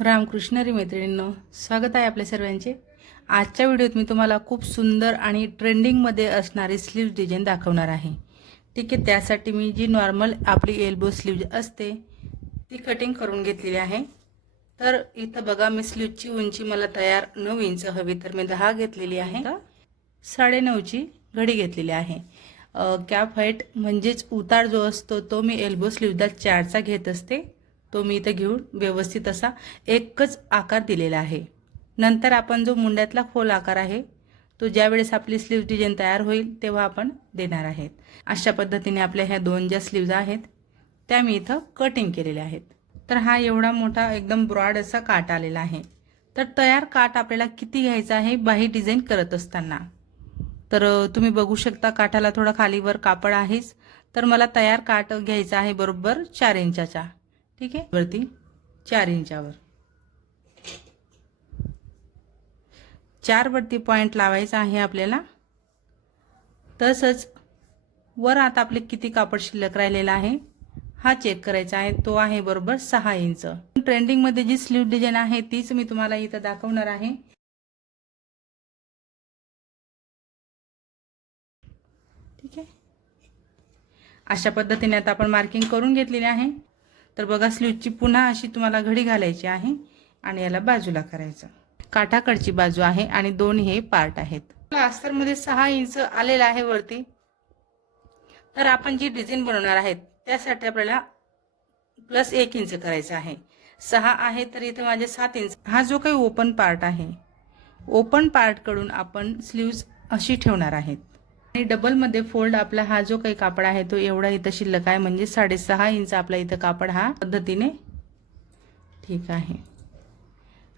रामकृष्णरी मैत्रिणींनो स्वागत आहे आपल्या सर्वांचे. आजच्या व्हिडिओत मी तुम्हाला खूप सुंदर आणि ट्रेंडिंगमध्ये असणारी स्लीव्ज डिझाईन दाखवणार आहे. ठीक आहे त्यासाठी मी जी नॉर्मल आपली एल्बो स्लीव्ज असते ती कटिंग करून घेतलेली आहे. तर इथं बघा मी स्लीवची उंची मला तयार नऊ इंच हवी तर मी दहा घेतलेली आहे. साडेनऊची घडी घेतलेली आहे. कॅप हाईट म्हणजेच उतार जो असतो तो मी एल्बो स्लीवला चारचा घेत असते. तो मी इथं घेऊन व्यवस्थित असा एकच आकार दिलेला आहे. नंतर आपण जो मुंड्यातला खोल आकार आहे तो ज्यावेळेस आपली स्लीव डिझाईन तयार होईल तेव्हा आपण देणार आहेत. अशा पद्धतीने आपल्या ह्या दोन ज्या स्लीव्ज आहेत त्या मी इथं कटिंग केलेल्या आहेत. तर हा एवढा मोठा एकदम ब्रॉड असा काट आलेला आहे. तर तयार काट आपल्याला किती घ्यायचा आहे बाही डिझाईन करत असताना. तर तुम्ही बघू शकता काठाला थोडं खालीवर कापड आहेच. तर मला तयार काट घ्यायचा आहे बरोबर चार इंचाचा. ठीक आहे? वरती चार इंचावर. चार वरती पॉईंट लावायचा आहे आपल्याला. तसंच वर आता आपले किती कापड शिल्लक राहिलेला आहे हा चेक करायचा आहे. तो आहे बरोबर सहा इंच. ट्रेंडिंगमध्ये जी स्लीव डिझाईन आहे तीच मी तुम्हाला इथं दाखवणार आहे. ठीक आहे? अशा पद्धतीने आता आपण मार्किंग करून घेतलेली आहे. तर बघा स्लीवची पुन्हा अशी तुम्हाला घडी घालायची आहे आणि याला बाजूला करायचं. काठाकडची बाजू आहे आणि दोन हे पार्ट आहेत. अस्तरमध्ये सहा इंच आलेलं आहे वरती. तर आपण जी डिझाईन बनवणार आहेत त्यासाठी आपल्याला प्लस एक इंच करायचं आहे. सहा आहे तर इथं माझे सात इंच हा जो काही ओपन पार्ट आहे ओपन पार्टकडून आपण स्लीव्ज अशी ठेवणार आहेत. आणि डबलमध्ये फोल्ड आपला हा जो काही कापड आहे तो एवढा इथं शिल्लक आहे म्हणजे साडेसहा इंच आपला इथं कापड हा पद्धतीने ठीक आहे.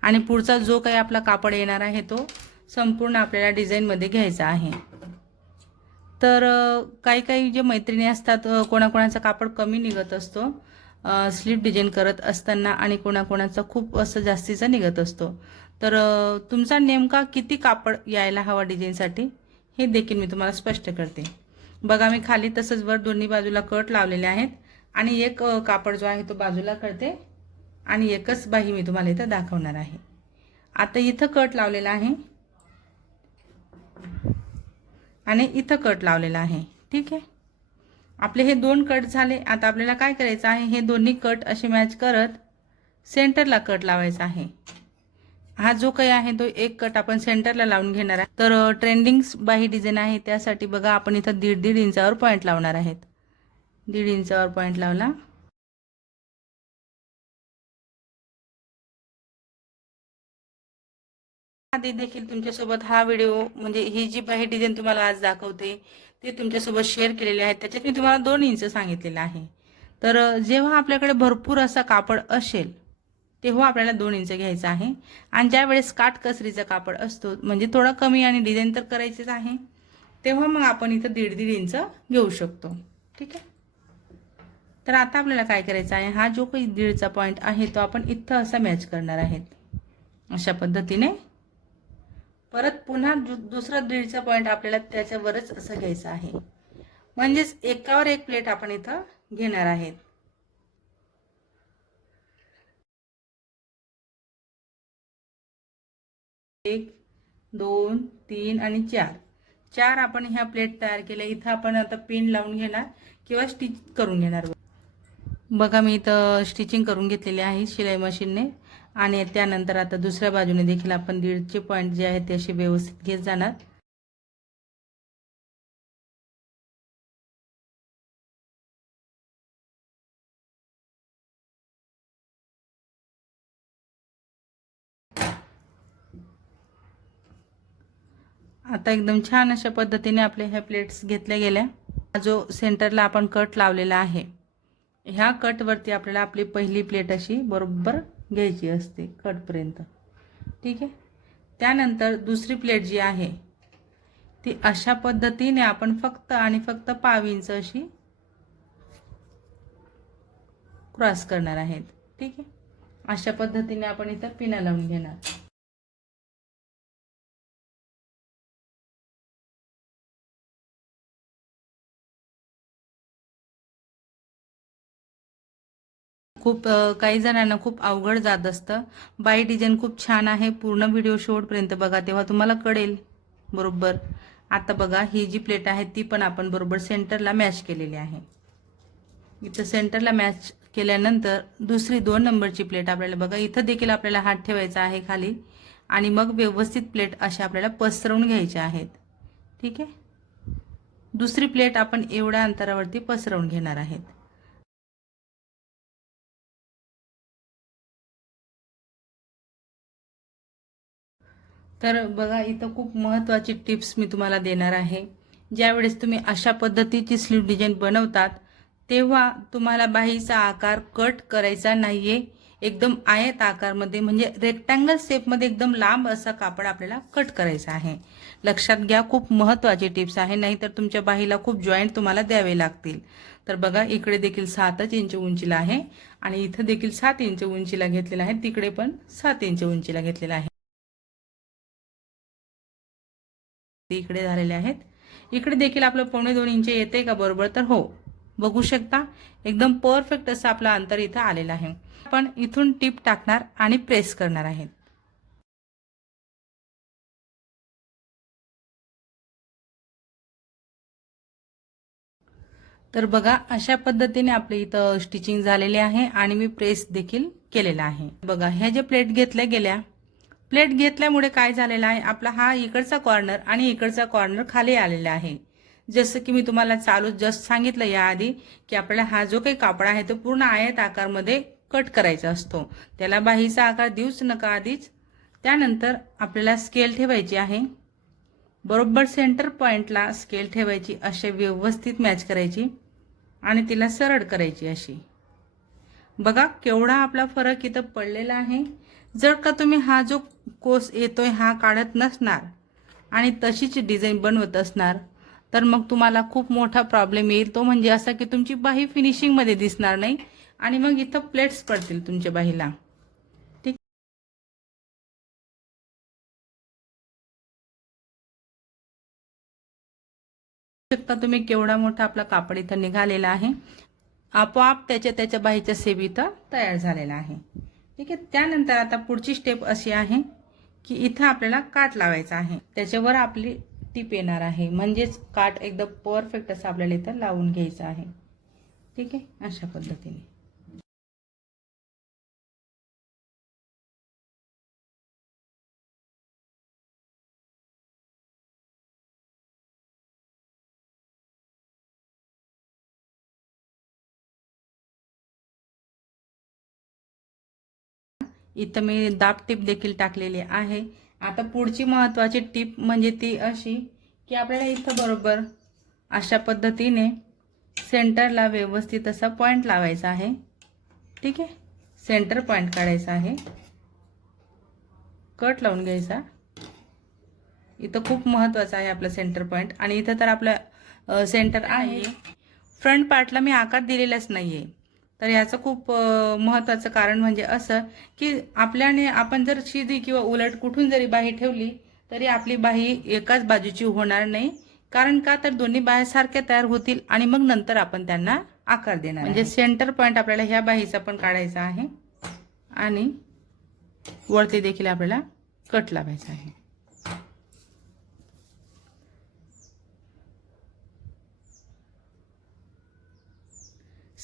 आणि पुढचा जो काही आपला कापड येणार आहे तो संपूर्ण आपल्याला डिझाईनमध्ये घ्यायचा आहे. तर काही काही जे मैत्रिणी असतात कोणाकोणाचा कापड कमी निघत असतो स्लीप डिझाईन करत असताना आणि कोणाकोणाचा खूप असं जास्तीचा निघत असतो. तर तुमचा नेमका किती कापड यायला हवा डिझाईनसाठी हे देखील मी तुम्हाला स्पष्ट करते. बघा मी खाली तसंच वर दोन्ही बाजूला कट लावलेले आहेत आणि एक कापड जो आहे तो बाजूला करते आणि एकच बाही मी तुम्हाला इथं दाखवणार आहे. आता इथं कट लावलेला आहे आणि इथं कट लावलेला आहे. ठीक आहे? आपले हे दोन कट झाले. आता आपल्याला काय करायचं आहे? हे दोन्ही कट असे मॅच करत सेंटरला कट लावायचा आहे. हा जो काही आहे तो एक कट आपण सेंटरला लावून घेणार आहे. तर ट्रेंडिंग बाही डिझाईन आहे त्यासाठी बघा आपण इथं दीड दीड इंचावर पॉईंट लावणार आहेत. दीड इंचावर पॉईंट लावला. आधी देखील तुमच्यासोबत हा व्हिडिओ म्हणजे ही जी बाही डिझाईन तुम्हाला आज दाखवते ती तुमच्यासोबत शेअर केलेली आहे. त्याच्यात मी तुम्हाला दोन इंच सांगितलेलं आहे. तर जेव्हा आपल्याकडे भरपूर असा कापड असेल तेव्हा आपल्याला दोन इंच घ्यायचं आहे. आणि ज्या वेळेस काटकसरीचा कापड असतो म्हणजे थोडा कमी आणि डिझाईन तर करायचीच आहे तेव्हा मग आपण इथं दीड दीड इंच घेऊ शकतो. ठीक आहे? तर आता आपल्याला काय करायचं आहे हा जो काही दीडचा पॉईंट आहे तो आपण इथं असा मॅच करणार आहेत. अशा पद्धतीने. परत पुन्हा दु दुसरा दीडचा पॉईंट आपल्याला त्याच्यावरच असं घ्यायचं आहे. म्हणजेच एकावर एक प्लेट आपण इथं घेणार आहेत. एक दोन तीन आणि चार. चार आपण ह्या प्लेट तयार केल्या. इथं आपण आता पिन लावून घेणार किंवा स्टिच करून घेणार बघा. मी इथं स्टिचिंग करून घेतलेली आहे शिलाई मशीनने आणि त्यानंतर आता दुसऱ्या बाजूने देखील आपण दीडचे पॉईंट जे आहेत ते असे व्यवस्थित घेत जाणार. आता एकदम छान अशा पद्धतीने आपल्या ह्या प्लेट्स घेतल्या गेल्या. हा जो सेंटरला आपण कट लावलेला आहे ह्या कटवरती आपल्याला आपली पहिली प्लेट अशी बरोबर घ्यायची असते कटपर्यंत ठीक आहे? त्यानंतर दुसरी प्लेट जी आहे ती अशा पद्धतीने आपण फक्त आणि फक्त पाव इंच अशी क्रॉस करणार आहेत. ठीक आहे? अशा पद्धतीने आपण इथं पिना लावून घेणार. खूप काही जणांना खूप अवघड जात असतं. बाई डिझाईन खूप छान आहे. पूर्ण व्हिडिओ शेवटपर्यंत बघा तेव्हा तुम्हाला कळेल. बरोबर. आता बघा ही जी प्लेट आहे ती पण आपण बरोबर सेंटरला मॅच केलेली आहे. इथं सेंटरला मॅच केल्यानंतर दुसरी दोन नंबरची प्लेट आपल्याला बघा इथं देखील आपल्याला हात ठेवायचा आहे खाली. आणि मग व्यवस्थित प्लेट अशा आपल्याला पसरवून घ्यायच्या आहेत. ठीक आहे? दुसरी प्लेट आपण एवढ्या अंतरावरती पसरवून घेणार आहेत. तर बघा इथं खूप महत्त्वाची टिप्स मी तुम्हाला देणार आहे. ज्यावेळेस तुम्ही अशा पद्धतीची स्लीव डिझाईन बनवतात तेव्हा तुम्हाला बाहीचा आकार कट करायचा नाही आहे एकदम आयत आकारमध्ये म्हणजे रेक्टँगल शेपमध्ये एकदम लांब असा कापड आपल्याला कट करायचा आहे. लक्षात घ्या खूप महत्त्वाची टिप्स आहे नाहीतर तुमच्या बाहीला खूप जॉईंट तुम्हाला द्यावे लागतील. तर बघा इकडे देखील सातच इंच उंचीला आहे आणि इथं देखील सात इंच उंचीला घेतलेला आहे तिकडे पण सात इंच उंचीला घेतलेला आहे. ते इकडे झालेले आहेत. इकडे देखील आपलं पावणे दोन इंच येते का बरोबर? तर हो. बघू शकता. एकदम परफेक्ट असं आपलं अंतर इथं आलेलं आहे. आपण इथून टीप टाकणार आणि प्रेस करणार आहेत तर बघा अशा पद्धतीने आपले इथं स्टिचिंग झालेले आहे आणि मी प्रेस देखील केलेला आहे. बघा ह्या ज्या प्लेट घेतल्या गेल्या प्लेट घेतल्यामुळे काय झालेलं आहे? आपला हा इकडचा कॉर्नर आणि इकडचा कॉर्नर खाली आलेला आहे. जसं की मी तुम्हाला चालू जस्ट सांगितलं याआधी की आपल्याला हा जो काही कापड आहे तो पूर्ण आयत आकारमध्ये कट करायचा असतो. त्याला बाहीचा आकार देऊच नका आधीच. त्यानंतर आपल्याला स्केल ठेवायची आहे. बरोबर सेंटर पॉइंटला स्केल ठेवायची असे व्यवस्थित मॅच करायची आणि तिला सरळ करायची अशी. बघा केवढा आपला फरक इथं पडलेला आहे. जर का तुम्ही हा जो कोस येतोय हा काढत नसणार आणि तशीच डिझाईन बनवत असणार तर मग तुम्हाला खूप मोठा प्रॉब्लेम येईल. तो म्हणजे असा की तुमची बाही फिनिशिंगमध्ये दिसणार नाही आणि मग इथं प्लेट्स पडतील तुमच्या बाहीला. ठीक? शकता तुम्ही केवढा मोठा आपला कापड इथं निघालेला आहे. आपोआप त्याच्या त्याच्या बाहीच्या सेब इथं तयार झालेला आहे. ठीक आहे? त्यानंतर आता पुढची स्टेप अशी आहे की इथं आपल्याला काट लावायचा आहे. त्याच्यावर आपली टीप येणार आहे. म्हणजेच काट एकदम परफेक्ट असं आपल्याला इथं लावून घ्यायचं आहे. ठीक आहे? अशा पद्धतीने. इथं मी दाब टीप देखील टाकलेली आहे. आता पुढची महत्त्वाची टीप म्हणजे ती अशी की आपल्याला इथं बरोबर अशा पद्धतीने सेंटरला व्यवस्थित असा पॉईंट लावायचा आहे. ठीक आहे? सेंटर पॉईंट काढायचा आहे. कट लावून घ्यायचा. इथं खूप महत्त्वाचं आहे आपलं सेंटर पॉईंट आणि इथं तर आपलं सेंटर आहे. फ्रंट पार्टला मी आकार दिलेलाच नाही आहे तर याचं खूप महत्त्वाचं कारण म्हणजे असं की आपल्याने आपण जर शिदी किंवा उलट कुठून जरी बाही ठेवली तरी आपली बाही एकाच बाजूची होणार नाही. कारण का? तर दोन्ही बाह्या सारख्या तयार होतील आणि मग नंतर आपण त्यांना आकार देणार म्हणजे सेंटर पॉईंट आपल्याला ह्या बाहीचा पण काढायचा आहे आणि वरती देखील आपल्याला कट लावायचा आहे.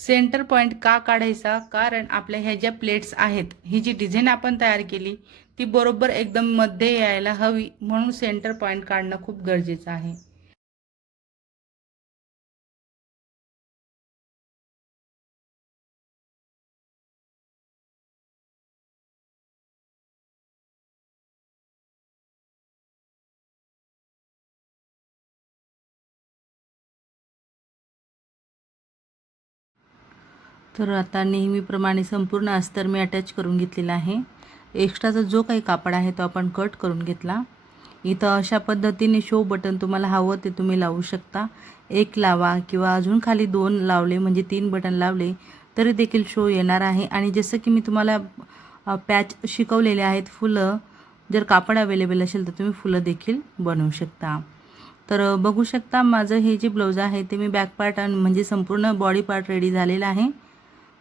सेंटर पॉईंट का काढायचा? कारण आपल्या ह्या ज्या प्लेट्स आहेत ही जी डिझाईन आपण तयार केली ती बरोबर एकदम मध्ये यायला हवी म्हणून सेंटर पॉईंट काढणं खूप गरजेचं आहे. तर आता नेहमीप्रमाणे संपूर्ण अस्तर मी अटॅच करून घेतलेला आहे. एक्स्ट्राचा जो काही कापड आहे तो आपण कट करून घेतला. इथं अशा पद्धतीने शो बटन तुम्हाला हवं ते तुम्ही लावू शकता. एक लावा किंवा अजून खाली दोन लावले म्हणजे तीन बटन लावले तरी देखील शो येणार आहे. आणि जसं की मी तुम्हाला पॅच शिकवलेले आहेत फुलं. जर कापड अवेलेबल असेल तर तुम्ही फुलं देखील बनवू शकता. तर बघू शकता माझं हे जे ब्लाऊज आहे ते मी बॅक पार्ट आणि म्हणजे संपूर्ण बॉडी पार्ट रेडी झालेलं आहे.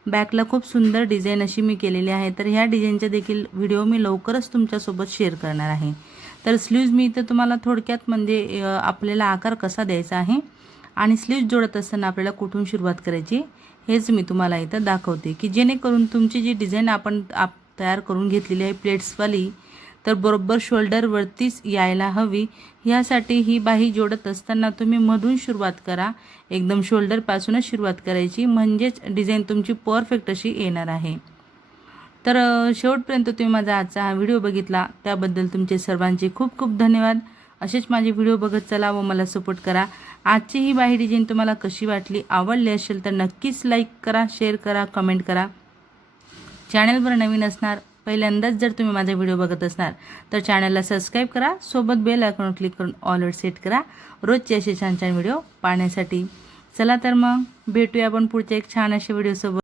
बॅकला खूप सुंदर डिझाईन अशी मी केलेली आहे. तर ह्या डिझाईनचा देखील व्हिडिओ मी लवकरच तुमच्यासोबत शेअर करणार आहे. तर स्लीव्ज मी इथं तुम्हाला थोडक्यात म्हणजे आपल्याला आकार कसा द्यायचा आहे आणि स्लीव्ज जोडत असताना आपल्याला कुठून सुरुवात करायची हेच मी तुम्हाला इथं दाखवते की जेणेकरून तुमची जी डिझाईन आपण आप तयार करून घेतलेली आहे प्लेट्सवाली तर बरोबर शोल्डरवरतीच यायला हवी. ह्यासाठी ही बाही जोडत असताना तुम्ही मधून सुरुवात करा. एकदम शोल्डरपासूनच सुरुवात करायची. म्हणजेच डिझाईन तुमची परफेक्ट अशी येणार आहे. तर शेवटपर्यंत तुम्ही माझा आजचा हा व्हिडिओ बघितला. त्याबद्दल तुमचे सर्वांचे खूप खूप धन्यवाद. असेच माझे व्हिडिओ बघत चला व मला सपोर्ट करा. आजची ही बाही डिझाईन तुम्हाला कशी वाटली आवडली असेल तर नक्कीच लाईक करा शेअर करा कमेंट करा. चॅनलवर नवीन असणार पहिल्यांदाच जर तुम्ही माझा व्हिडिओ बघत असणार तर चॅनलला सबस्क्राईब करा सोबत बेल आयकॉन क्लिक करून ऑलवर सेट करा. रोजचे असे छान छान व्हिडिओ पाहण्यासाठी. चला तर मग भेटूया आपण पुढच्या एक छान अशा व्हिडिओसोबत